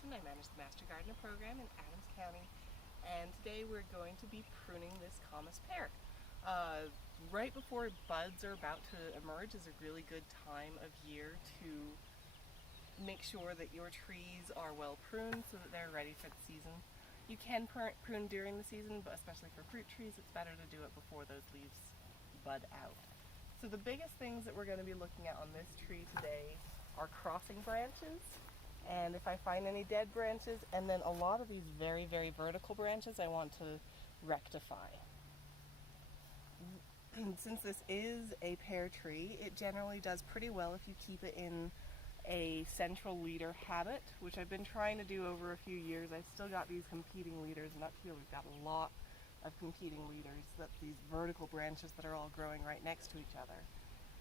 Anderson. I manage the Master Gardener program in Adams County, and today we're going to be pruning this comice pear. Right before buds are about to emerge is a really good time of year to make sure that your trees are well pruned so that they're ready for the season. You can prune during the season, but especially for fruit trees, it's better to do it before those leaves bud out. So the biggest things that we're going to be looking at on this tree today are crossing branches, and if I find any dead branches, and then a lot of these very, very vertical branches I want to rectify. Since this is a pear tree, it generally does pretty well if you keep it in a central leader habit, which I've been trying to do over a few years. I've still got these competing leaders, and up here we've got a lot of competing leaders, that's these vertical branches that are all growing right next to each other.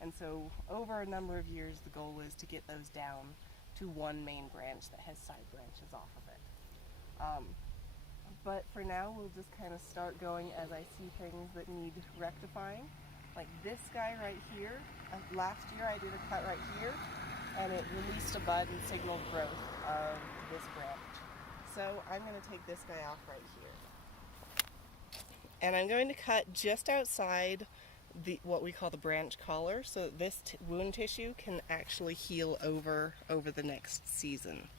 And so over a number of years the goal is to get those down to one main branch that has side branches off of it. But for now we'll just kind of start going as I see things that need rectifying. Like this guy right here, last year I did a cut right here and it released a bud and signaled growth of this branch. So I'm going to take this guy off right here. And I'm going to cut just outside what we call the branch collar, so that this wound tissue can actually heal over the next season.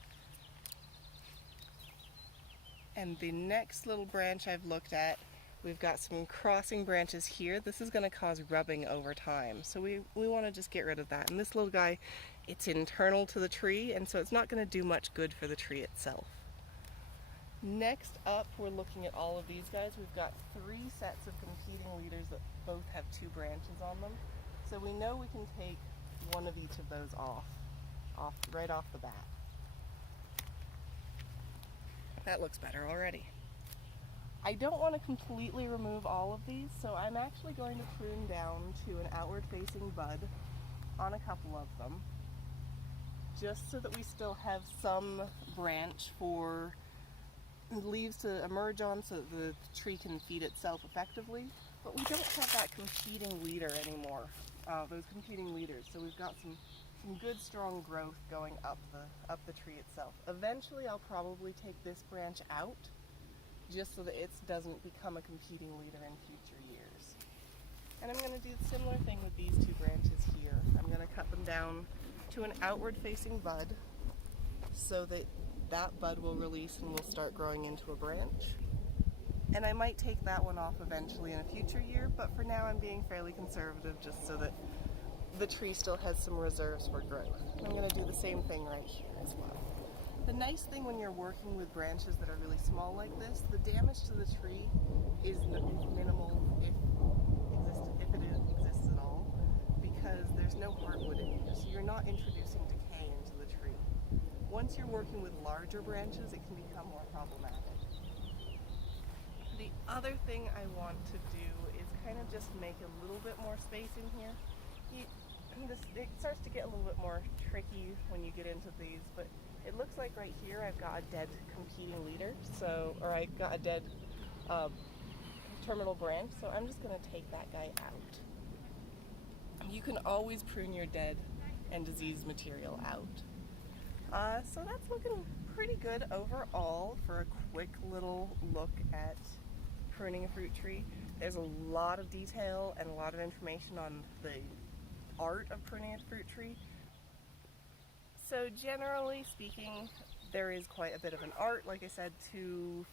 And the next little branch I've looked at, we've got some crossing branches here. This is going to cause rubbing over time, so we want to just get rid of that. And this little guy, it's internal to the tree, and so it's not going to do much good for the tree itself. Next up, we're looking at all of these guys. We've got 3 sets of competing leaders that both have 2 branches on them. So we know we can take one of each of those right off the bat. That looks better already. I don't want to completely remove all of these, so I'm actually going to prune down to an outward-facing bud on a couple of them, just so that we still have some branch for leaves to emerge on so that the tree can feed itself effectively, but we don't have that competing leader anymore, those competing leaders, so we've got some good strong growth going up the tree itself. Eventually I'll probably take this branch out just so that it doesn't become a competing leader in future years. And I'm going to do the similar thing with these 2 branches here. I'm going to cut them down to an outward facing bud so that bud will release and will start growing into a branch. And I might take that one off eventually in a future year, but for now I'm being fairly conservative just so that the tree still has some reserves for growth. I'm going to do the same thing right here as well. The nice thing when you're working with branches that are really small like this, the damage to the tree is minimal if it exists at all, because there's no heartwood in here, so you're not introducing decay into the tree. Once you're working with larger branches, it can become more problematic. The other thing I want to do is kind of just make a little bit more space in here. It starts to get a little bit more tricky when you get into these, but it looks like right here I've got a dead competing leader, or I got a dead terminal branch, so I'm just going to take that guy out. You can always prune your dead and diseased material out. So that's looking pretty good overall for a quick little look at pruning a fruit tree. There's a lot of detail and a lot of information on the art of pruning a fruit tree. So generally speaking, there is quite a bit of an art, like I said, to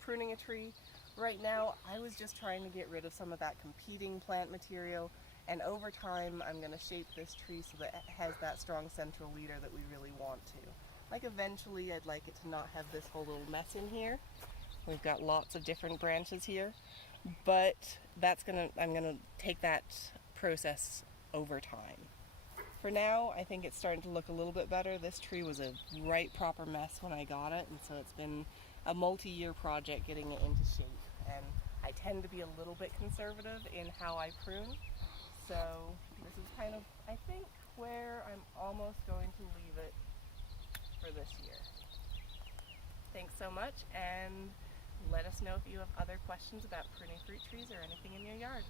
pruning a tree. Right now, I was just trying to get rid of some of that competing plant material, and over time I'm going to shape this tree so that it has that strong central leader that we really want to. Like eventually I'd like it to not have this whole little mess in here. We've got lots of different branches here, but I'm going to take that process over time. For now, I think it's starting to look a little bit better. This tree was a right proper mess when I got it, and so it's been a multi-year project getting it into shape. And I tend to be a little bit conservative in how I prune, so this is kind of, I think, where I'm almost going to leave it for this year. Thanks so much, and let us know if you have other questions about pruning fruit trees or anything in your yard.